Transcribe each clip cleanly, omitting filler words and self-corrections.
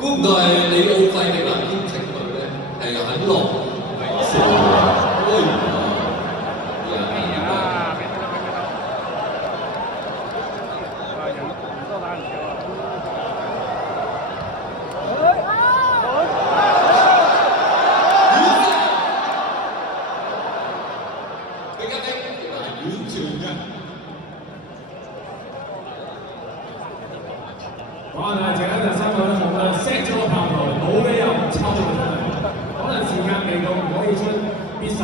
估唔到係李奧費迪南兼程隊咧，係肯落維斯喎。哇！但係陣間就三個都好啦 ，set 咗個炮台，冇理由唔抽嘅真係。可能時間未到，唔可以出必殺。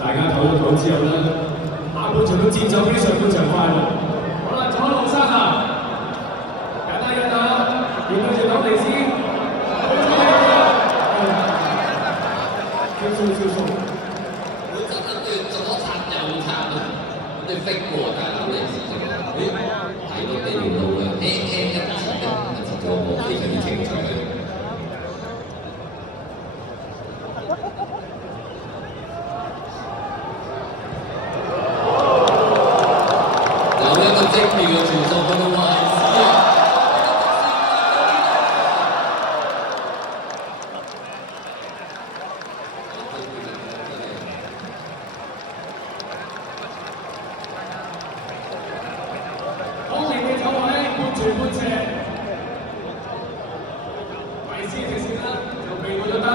大家唞咗唞之後咧，下半場嘅節奏比上半場快喎。好啦，左路山啊！面對住當地先，超速，佢就諗住左插右插啊，咁你飛過但係當地先嚟嘅，睇到地條路啊，輕輕一截咧，截咗我非常之清楚嘅。有一個精妙嘅傳送去到華斯啊！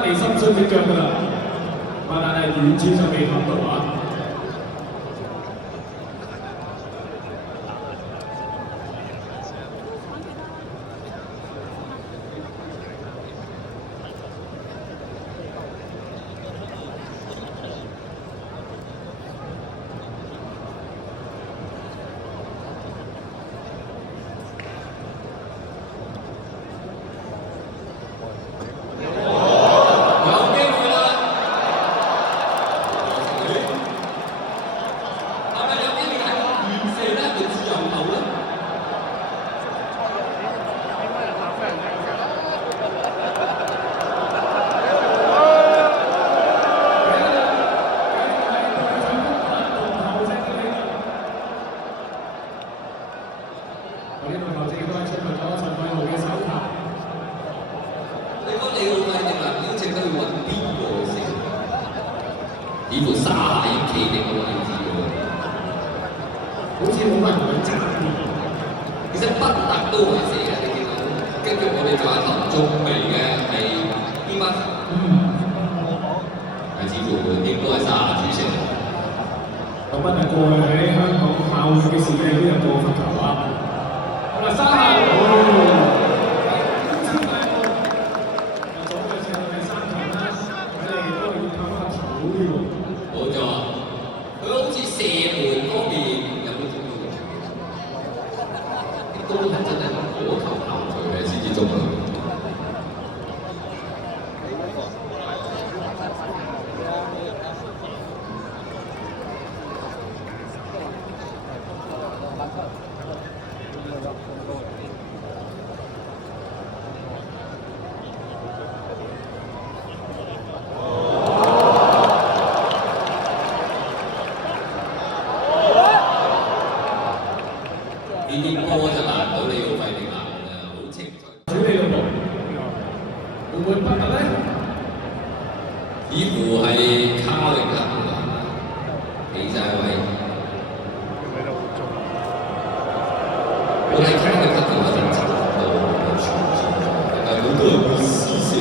你心水隻腳㗎啦，但係遠處就未合到啊！似乎沙下已經企定個位置喎，好似冇乜人會爭啲。其實不特都會射嘅，你見到。跟住我哋仲有頭中尾嘅係邊乜？係似乎應該係沙下主射。咁不特過去喺香港校園嘅時期都有個罰球啊！好啦，沙下。冇錯，佢好似射門方面有冇中到？啲都係真係火球跑出嘅先至中到。呢啲波就難到你要費力難嘅，好清楚。處理到會唔會不特咧？似乎係卡力克企晒位。我睇卡力克嘅話就差唔多冇傳球，但係好多人會試射。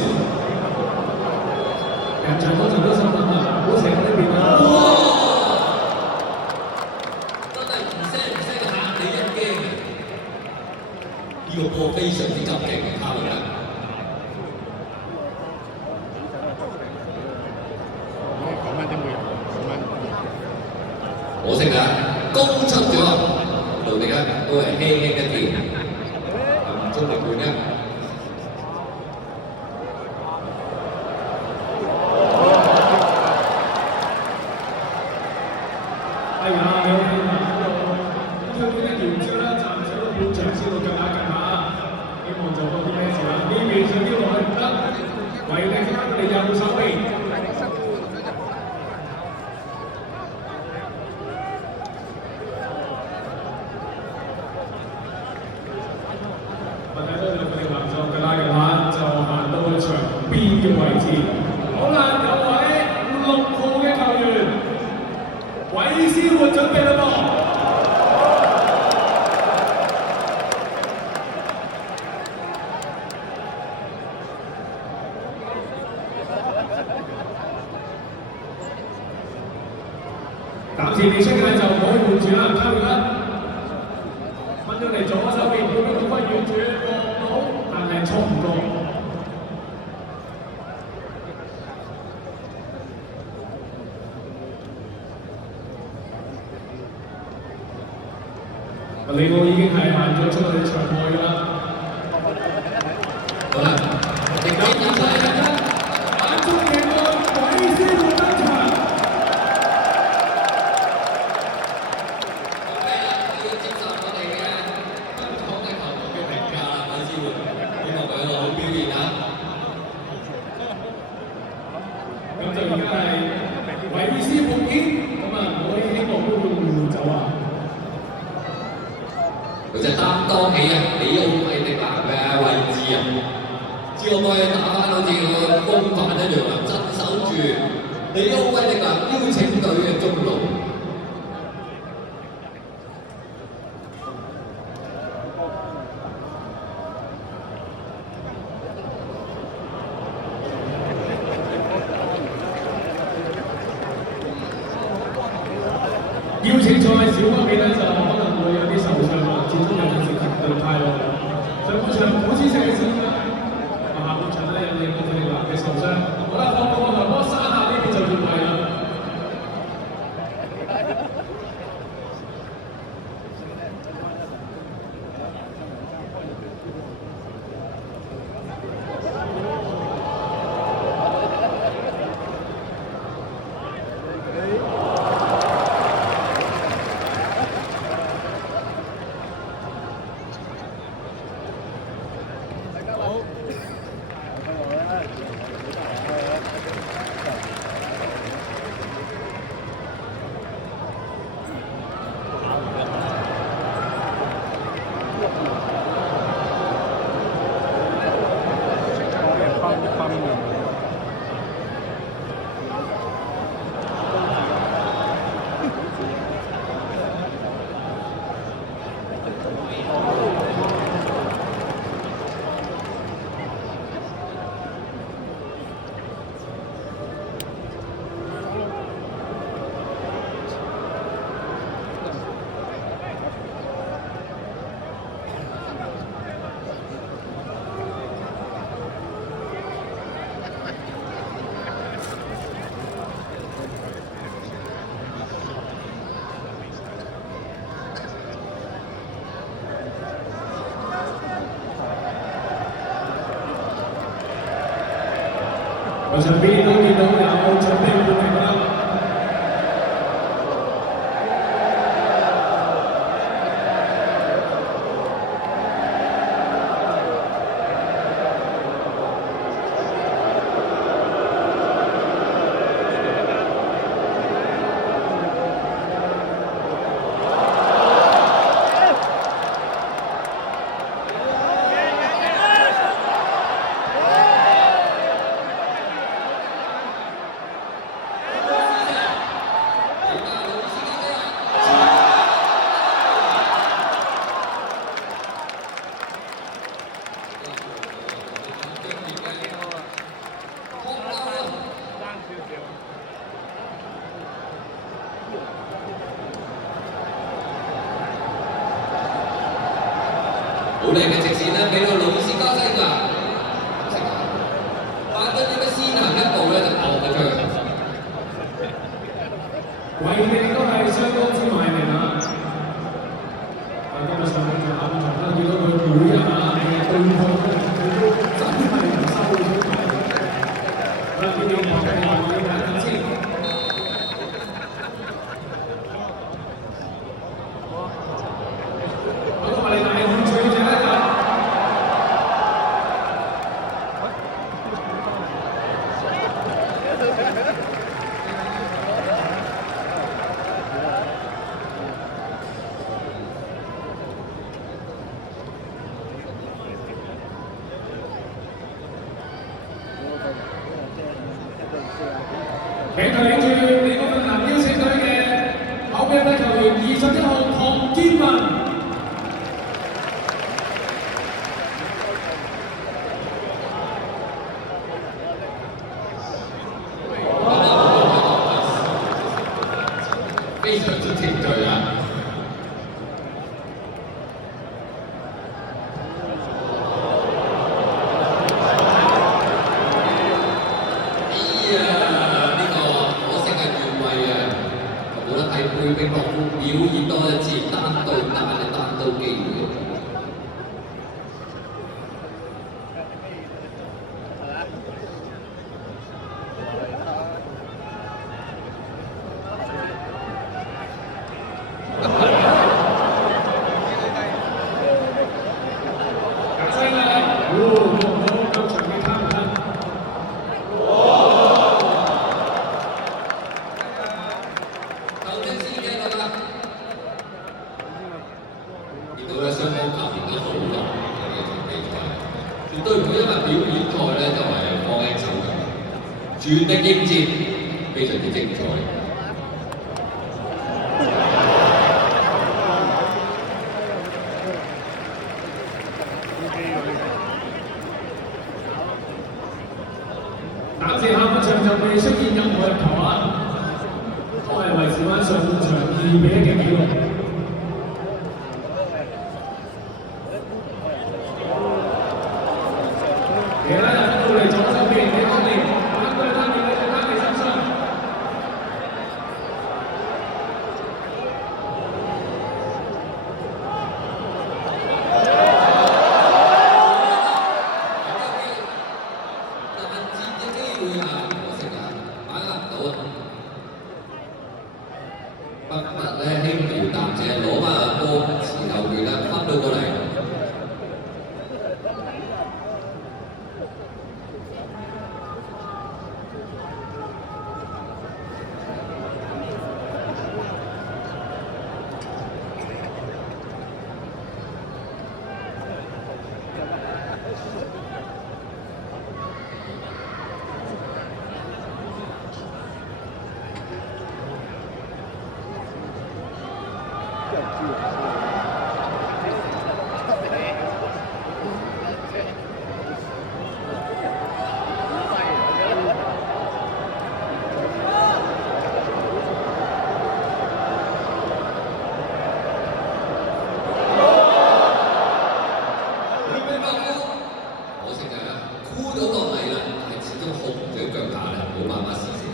人場嗰陣都想問啊，好成呢邊啊！呢個波非常之急勁嘅卡路人。可惜啊，高出咗，盧迪克都係輕輕一跳，唔中力半一。哎呀，你好天啊！咁佢呢條招咧，暫時喺個半場先到腳下，希望做到啲咩事啦？呢邊上啲位置。好啦，有位6號嘅球員韋斯活準備啦噃。暫時未出界就唔可以換住啦，交換啦。分咗嚟左手邊，半個分完轉望到，但係衝唔過。利奧已經係行咗出去場外㗎啦。好啦，直接入嚟啦！眼中嘅韋斯活登場。要接受我哋嘅香港嘅球迷嘅評價啦，韋斯活，希望佢有個好表現啊！咁就而家係韋斯活堅，咁啊，我哋希望都會換走啊！佢就擔當起啊里奧費迪南嘅位置啊，知可唔可以打翻好似個風範一樣啊？鎮守住里奧費迪南邀請隊嘅中路。邀請賽小方面咧就可能會有啲受傷啊，始終有陣時球隊太耐。上半場好似成先啦，下半場咧有另外費迪南嘅受傷。好啦，放個球波山下呢邊就越位啦。我上邊都見到有準備換人啦。請帶領住利物浦男邀請隊嘅後備隊球員21號唐建文。非常之程序啊！被落庫表現多一次單對單嘅單刀機會。絕對唔會因為表演賽咧就係放輕手嘅，全力應戰，非常之精彩。暫時下半場就未出現任何入球啊，都係維持翻上半場2-1嘅紀錄。其他人到嚟左手邊嘅方面，反對他面嘅他嘅身上。但戰嘅機會啊，可惜啊，把握唔到啊！北特咧輕描淡寫攞翻個波，前後段啦，分到過嚟。到落嚟啦，但係始終控唔住腳下咧，冇辦法實現。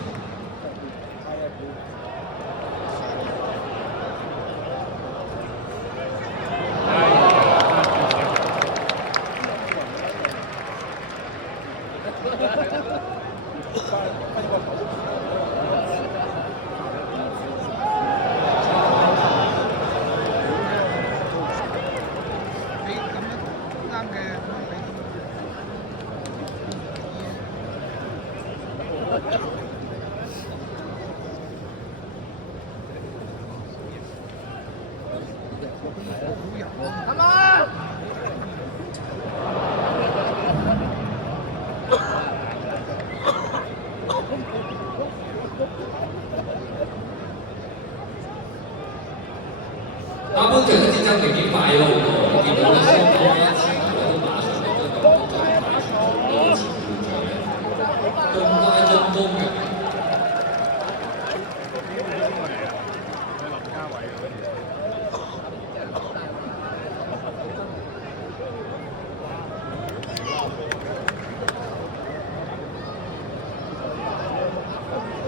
下半場嘅節奏明顯快咗好多，我見到咧雙方咧前後都馬上嚟咗咁多狀態，到前半場咧更加進攻嘅。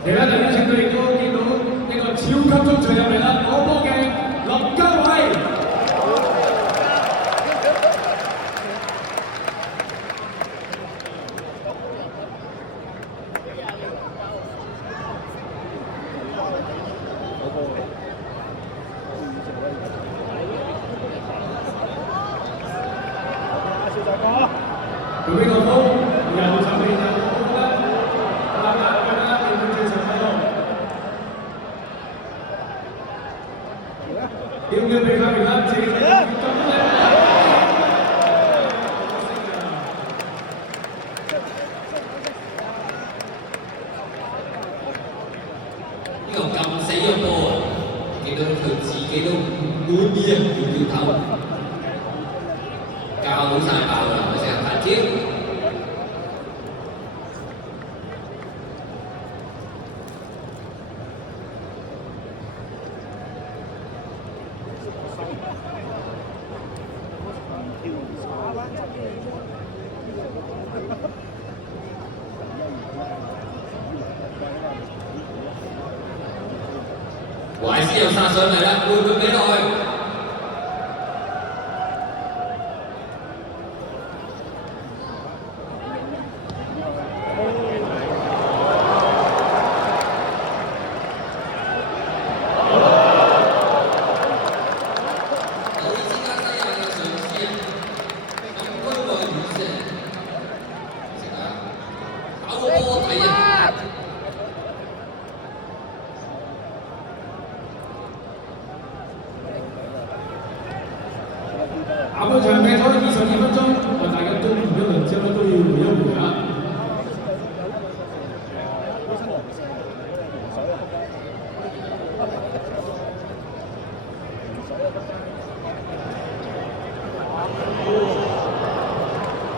其他隊邀請隊亦都見到呢個超級中場入嚟啦，攞波嘅林家偉。佢呢個波右手邊有波啦，慢慢慢慢變到正常喺度。要唔要俾佢而家自己偷，教好晒爆啦，佢成日彈招。懷斯又殺上嚟啦，會唔會俾落去？下半場踢咗22分鐘，大家都唔一輪之後都要回一回啊！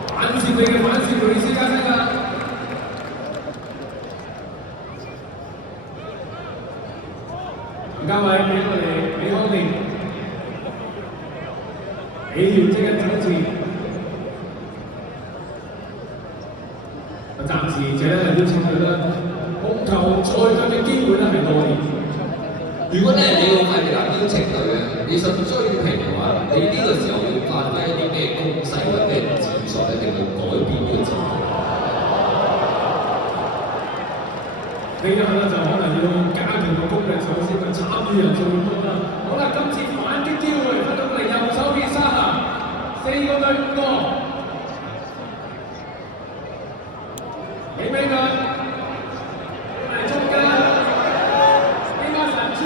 反攝你嘅反攝，雷斯加西啦！交位俾我哋李康定。你要即刻走字，暫時只係邀請佢啦。控球賽腳嘅機會咧係多啲。如果咧你要係嗱邀請佢嘅，你想追平嘅話，你呢個時候要發揮一啲咩攻勢或者咩戰術咧，令佢改變呢個戰術。呢一刻咧就可能要加強個攻力，首先個參與人數會多啦。好啦，今次反擊機會翻到嚟右手邊沙拿，4個對5個，俾佢，嚟中間，呢個神穿。